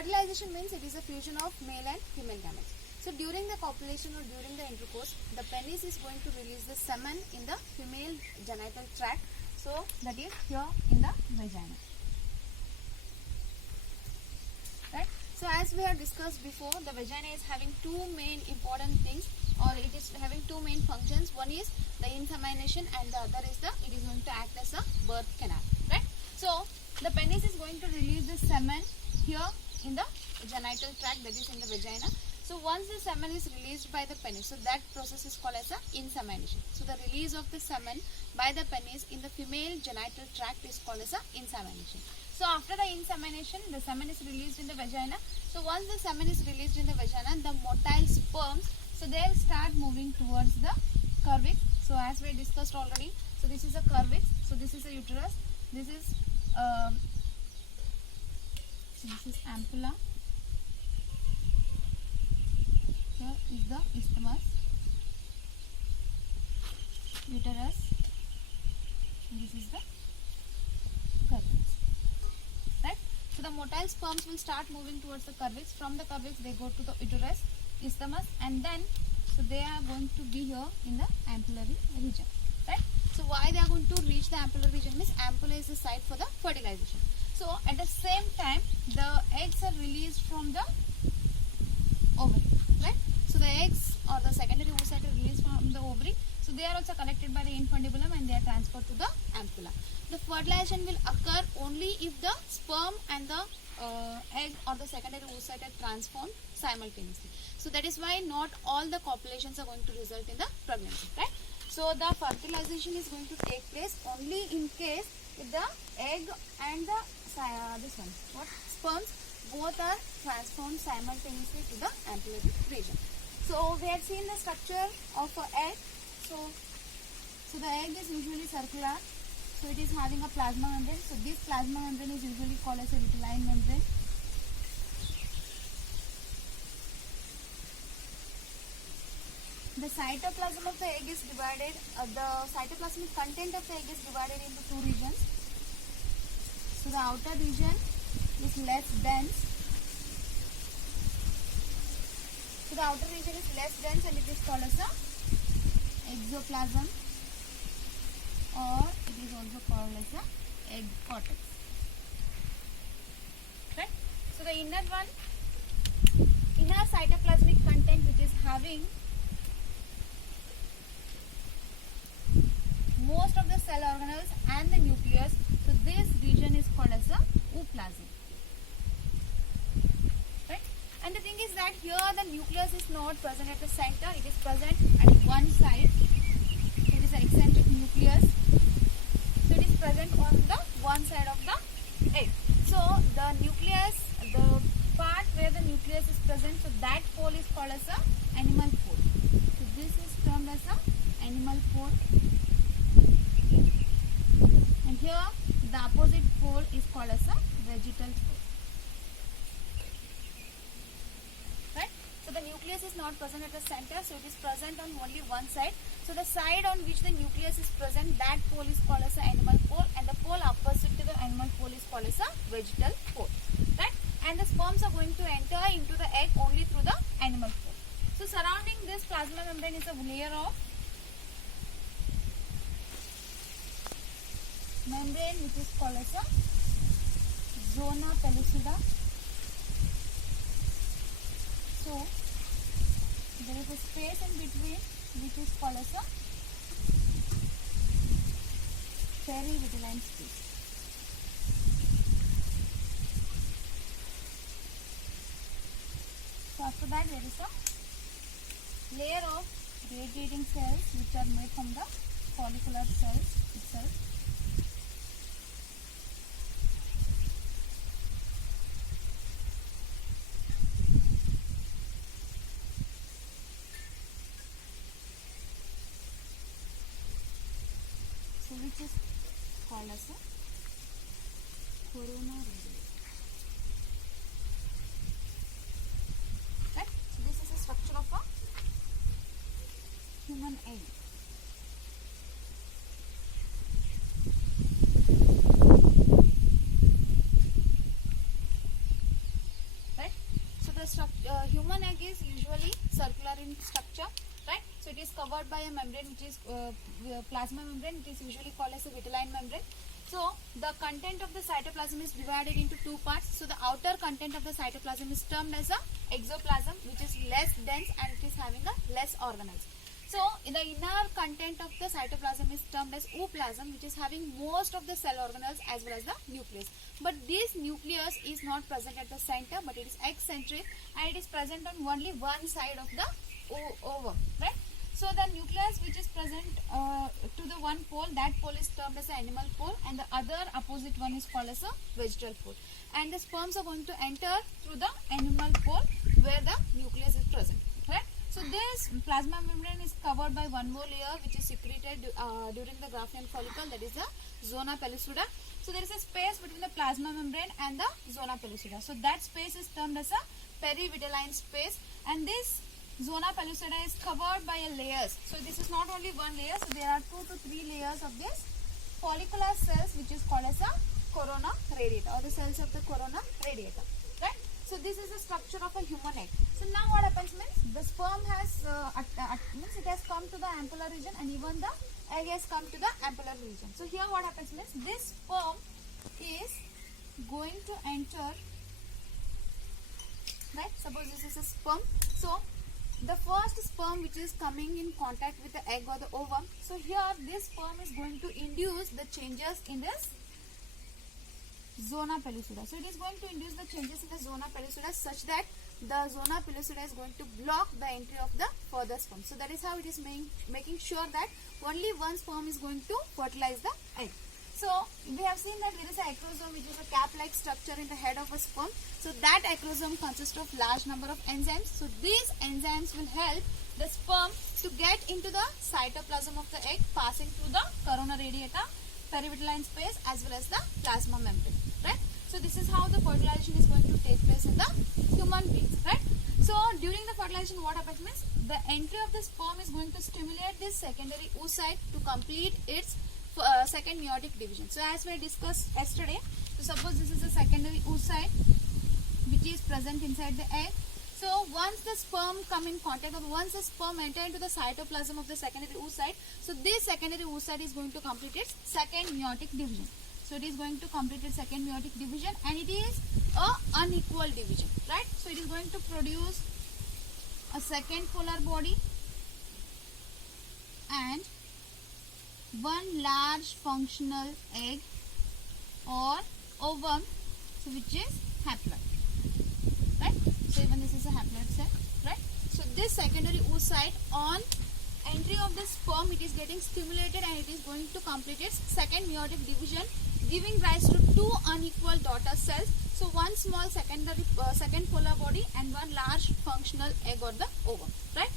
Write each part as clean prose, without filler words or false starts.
fertilization means it is a fusion of male and female gametes. So during the copulation or during the intercourse, the penis is going to release the semen in the female genital tract. So that is here in the vagina. Right? So as we have discussed before, the vagina is having two main important things, or it is having two main functions. One is the insemination and the other is it is going to act as a birth canal. Right? So the penis is going to release the semen here in the genital tract, that is in the vagina. So once the semen is released by the penis, so that process is called as a insemination. So the release of the semen by the penis in the female genital tract is called as a insemination. So after the insemination, the semen is released in the vagina. So once the semen is released in the vagina, the motile sperms, so they will start moving towards the cervix. So as we discussed already, so this is a cervix, so this is a uterus, this is ampulla. Here is the isthmus, uterus, and this is the cervix. Right? So the motile sperms will start moving towards the cervix. From the cervix they go to the uterus, isthmus, and then so they are going to be here in the ampullary region. Right? So why they are going to reach the ampullary region means ampulla is the site for the fertilization. So at the same time the eggs are released from the ovary. Right? So the eggs or the secondary oocyte are released from the ovary. So they are also collected by the infundibulum and they are transferred to the ampulla. The fertilization will occur only if the sperm and the egg or the secondary oocyte are transformed simultaneously. So that is why not all the copulations are going to result in the pregnancy. Right? So the fertilization is going to take place only in case if the egg and the sperms both are transformed simultaneously to the ampullary region. So we have seen the structure of an egg. So the egg is usually circular. So it is having a plasma membrane. So this plasma membrane is usually called as a vitelline membrane. The cytoplasm of the egg is divided. The cytoplasmic content of the egg is divided into two regions. So the outer region is less dense. So the outer region is less dense and it is called as a exoplasm, or it is also called as a egg cortex. Right? So the inner cytoplasmic content which is having most of the cell organelles and the nucleus. So this region is called as a ooplasm. Right? And the thing is that here the nucleus is not present at the center, it is present at one side. So it is an eccentric nucleus. So it is present on the one side of the egg. So the nucleus, the part where the nucleus is present, so that pole is called as a animal pole. So this is termed as a animal pole. And here the opposite pole is called as a vegetal pole. Right? So the nucleus is not present at the center, so it is present on only one side. So the side on which the nucleus is present, that pole is called as an animal pole, and the pole opposite to the animal pole is called as a vegetal pole. Right? And the sperms are going to enter into the egg only through the animal pole. So surrounding this plasma membrane is a layer of membrane which is called as a zona pellucida. So there is a space in between which is called as a perivitelline space. So after that there is a layer of radiating cells which are made from the follicular cells itself. So which is called as a corona radius. Right? So this is a structure of a human egg. human egg is usually circular in structure, right? So it is covered by a membrane which is plasma membrane. It is usually called as a vitelline membrane. So the content of the cytoplasm is divided into two parts. So the outer content of the cytoplasm is termed as a exoplasm, which is less dense and it is having a less organelles. So in the inner content of the cytoplasm is termed as ooplasm, which is having most of the cell organelles as well as the nucleus. But this nucleus is not present at the center, but it is eccentric and it is present on only one side of the ovum, right? So the nucleus which is present to the one pole, that pole is termed as an animal pole, and the other opposite one is called as a vegetal pole. And the sperms are going to enter through the animal pole where the nucleus is present, right? So this plasma membrane is covered by one more layer which is secreted during the Graafian follicle, that is the zona pellucida. So there is a space between the plasma membrane and the zona pellucida. So that space is termed as a perivitelline space, and this zona pellucida is covered by a layers. So this is not only one layer, so there are 2 to 3 layers of this follicular cells which is called as a corona radiata, or the cells of the corona radiata, right? So this is the structure of a human egg. So now what happens means the sperm has means it has come to the ampullar region, and even the egg has come to the ampullar region. So here what happens means this sperm is going to enter, right? Suppose this is a sperm. So the first sperm which is coming in contact with the egg or the ovum. So here this sperm is going to induce the changes in this zona pellucida. So it is going to induce the changes in the zona pellucida such that the zona pellucida is going to block the entry of the further sperm. So that is how it is making sure that only one sperm is going to fertilize the egg. So we have seen that there is an acrosome which is a cap-like structure in the head of a sperm. So that acrosome consists of large number of enzymes. So these enzymes will help the sperm to get into the cytoplasm of the egg, passing through the corona radiata, perivitelline space as well as the plasma membrane, right? So this is how the fertilization is going to take place in the human beings, right? So during the fertilization what happens means the entry of the sperm is going to stimulate this secondary oocyte to complete its second meiotic division. So as we discussed yesterday, so suppose this is a secondary oocyte which is present inside the egg. So once the sperm come in contact, or once the sperm enter into the cytoplasm of the secondary oocyte, so this secondary oocyte is going to complete its second meiotic division. So it is going to complete its second meiotic division, and it is a unequal division, right? So it is going to produce a second polar body and one large functional egg or ovum, so which is haploid, right? So even this is a haploid cell, right? So this secondary oocyte, on entry of the sperm, it is getting stimulated and it is going to complete its second meiotic division, giving rise to two unequal daughter cells. So one small second polar body and one large functional egg or the ovum, right?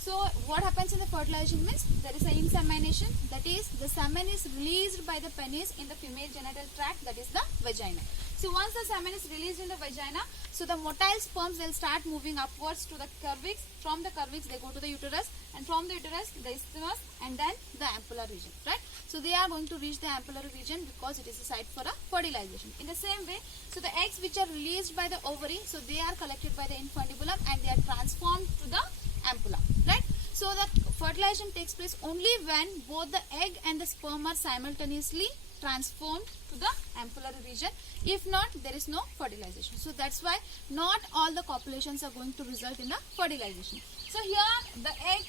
So what happens in the fertilization means there is an insemination, that is the semen is released by the penis in the female genital tract, that is the vagina. So once the semen is released in the vagina, so the motile sperms will start moving upwards to the cervix. From the cervix they go to the uterus, and from the uterus the isthmus, and then the ampullar region, right? So they are going to reach the ampullar region because it is a site for a fertilization. In the same way, so the eggs which are released by the ovary, so they are collected by the infundibulum and they are transformed to the ampulla, right? So the fertilization takes place only when both the egg and the sperm are simultaneously transformed to the ampullar region. If not, there is no fertilization. So that's why not all the copulations are going to result in the fertilization. So here the egg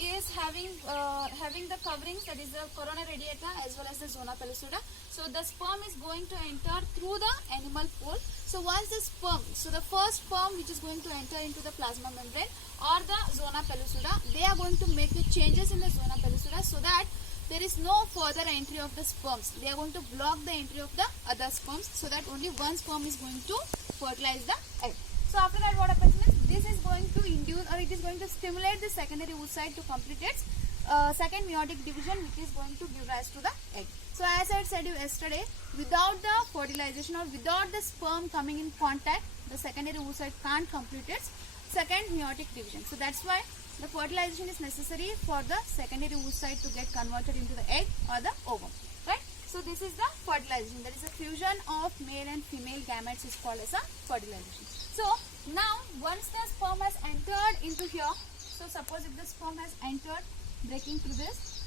is having the coverings, that is the corona radiata as well as the zona pellucida. So the sperm is going to enter through the animal pole. So once the sperm, so the first sperm which is going to enter into the plasma membrane or the zona pellucida, they are going to make the changes in the zona pellucida so that there is no further entry of the sperms. They are going to block the entry of the other sperms so that only one sperm is going to fertilize the egg. So after that what happens means this is going to induce, or it is going to stimulate the secondary oocyte to complete its second meiotic division, which is going to give rise to the egg. So as I said you yesterday, without the fertilization or without the sperm coming in contact, the secondary oocyte can't complete its second meiotic division. So that's why the fertilization is necessary for the secondary oocyte to get converted into the egg or the ovum, right? So this is the fertilization. That is a fusion of male and female gametes is called as a fertilization. So Now once the sperm has entered into here, so suppose if the sperm has entered breaking through this,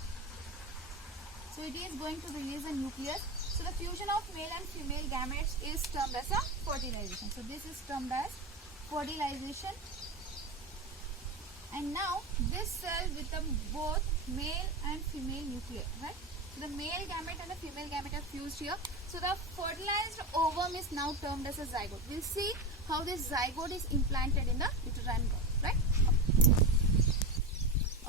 so it is going to release a nucleus. So the fusion of male and female gametes is termed as a fertilization. So this is termed as fertilization. And now this cell with the both male and female nuclei, right? So the male gamete and the female gamete are fused here. So the fertilized ovum is now termed as a zygote. We'll see how this zygote is implanted in the uterine bud, right?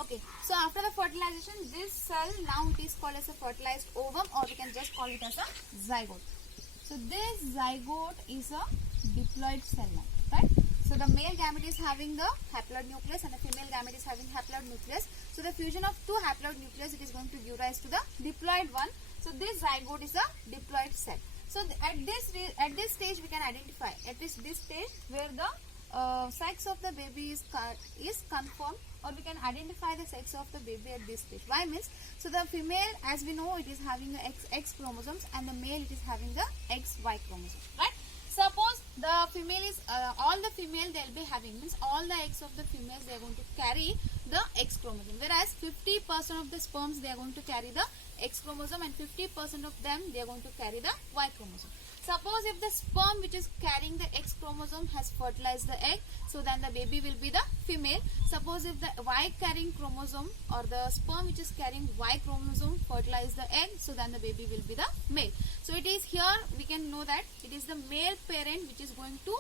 Okay, so after the fertilization, this cell now it is called as a fertilized ovum, or we can just call it as a zygote. So this zygote is a diploid cell now, right? So the male gamete is having the haploid nucleus and the female gamete is having haploid nucleus. So the fusion of two haploid nucleus, it is going to give rise to the diploid one. So this zygote is a diploid cell. So at this stage we can identify at this stage where the sex of the baby is confirmed, or we can identify the sex of the baby at this stage. Why means, so the female, as we know, it is having the X chromosomes, and the male it is having the XY chromosome, right? Suppose the female is all the female they will be having, means all the eggs of the females they are going to carry the X chromosome, whereas 50% of the sperms they are going to carry the X chromosome and 50% of them they are going to carry the Y chromosome. Suppose if the sperm which is carrying the X chromosome has fertilized the egg, so then the baby will be the female. Suppose if the Y carrying chromosome or the sperm which is carrying Y chromosome fertilize the egg, so then the baby will be the male. So it is here we can know that it is the male parent which is going to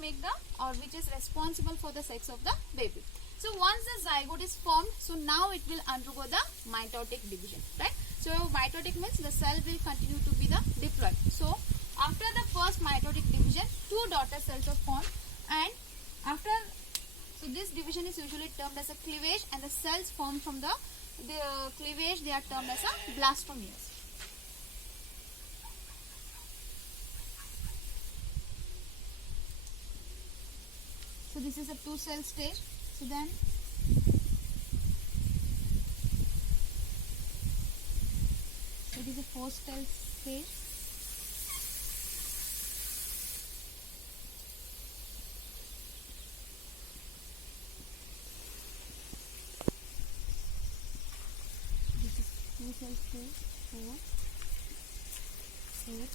make the, or which is responsible for the sex of the baby. So once the zygote is formed, so now it will undergo the mitotic division, right? So mitotic means the cell will continue to be the diploid. So after the first mitotic division, two daughter cells are formed, and after, so this division is usually termed as a cleavage, and the cells formed from the cleavage they are termed as a blastomeres. So this is a two cell stage. So then it is a four cell stage. This is two cell stage, 4, 8.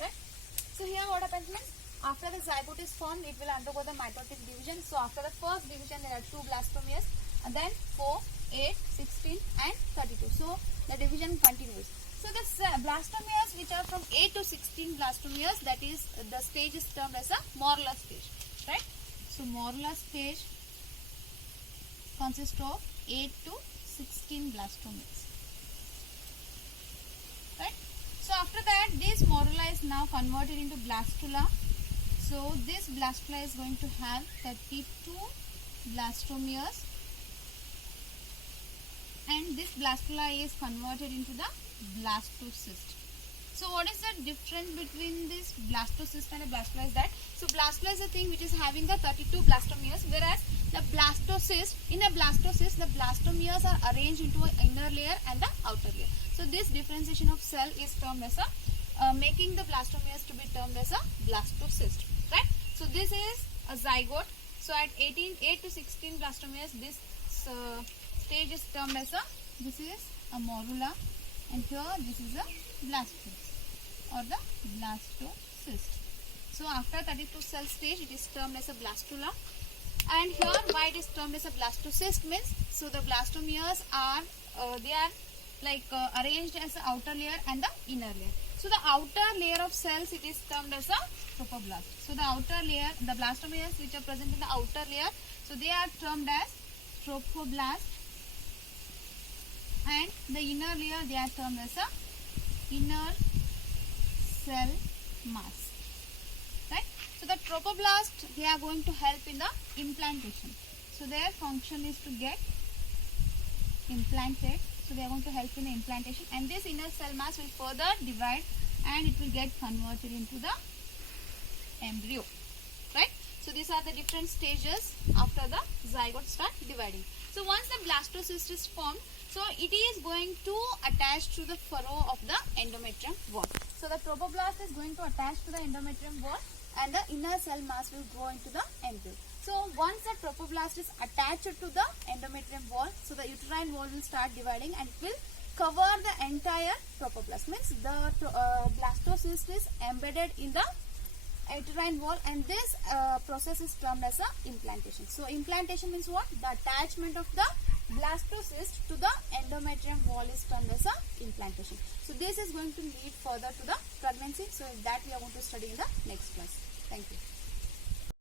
Right? So here what happens means, after the zygote is formed, it will undergo the mitotic division. So after the first division there are two blastomeres, and then 4, 8, 16 and 32. So the division continues. So the blastomeres which are from 8 to 16 blastomeres, that is the stage is termed as a morula stage, right? So morula stage consists of 8 to 16 blastomeres, right? So after that, this morula is now converted into blastula. So this blastula is going to have 32 blastomeres, and this blastula is converted into the blastocyst. So what is the difference between this blastocyst and a blastula is that, so blastula is a thing which is having the 32 blastomeres, whereas the blastocyst, in a blastocyst the blastomeres are arranged into an inner layer and the outer layer. So this differentiation of cell is termed as a making the blastomeres to be termed as a blastocyst, right? So this is a zygote. So at 8 to 16 blastomeres, this stage is termed as a, this is a morula, and here this is a blastocyst or the blastocyst. So after 32 cell stage, it is termed as a blastula. And here why it is termed as a blastocyst means, so the blastomeres are arranged as the outer layer and the inner layer. So the outer layer of cells, it is termed as a trophoblast. So the outer layer, the blastomeres which are present in the outer layer, so they are termed as trophoblast, and the inner layer they are termed as a inner cell mass. Right? So the trophoblast, they are going to help in the implantation. So their function is to get implanted. So they are going to help in the implantation, and this inner cell mass will further divide and it will get converted into the embryo. Right? So these are the different stages after the zygote start dividing. So once the blastocyst is formed, so it is going to attach to the furrow of the endometrium wall. So the trophoblast is going to attach to the endometrium wall, and the inner cell mass will go into the embryo. So once the trophoblast is attached to the endometrium wall, so the uterine wall will start dividing and it will cover the entire trophoblast. Means the blastocyst is embedded in the uterine wall, and this process is termed as a implantation. So implantation means what? The attachment of the blastocyst to the endometrium wall is termed as a implantation. So this is going to lead further to the pregnancy. So that we are going to study in the next class. Thank you.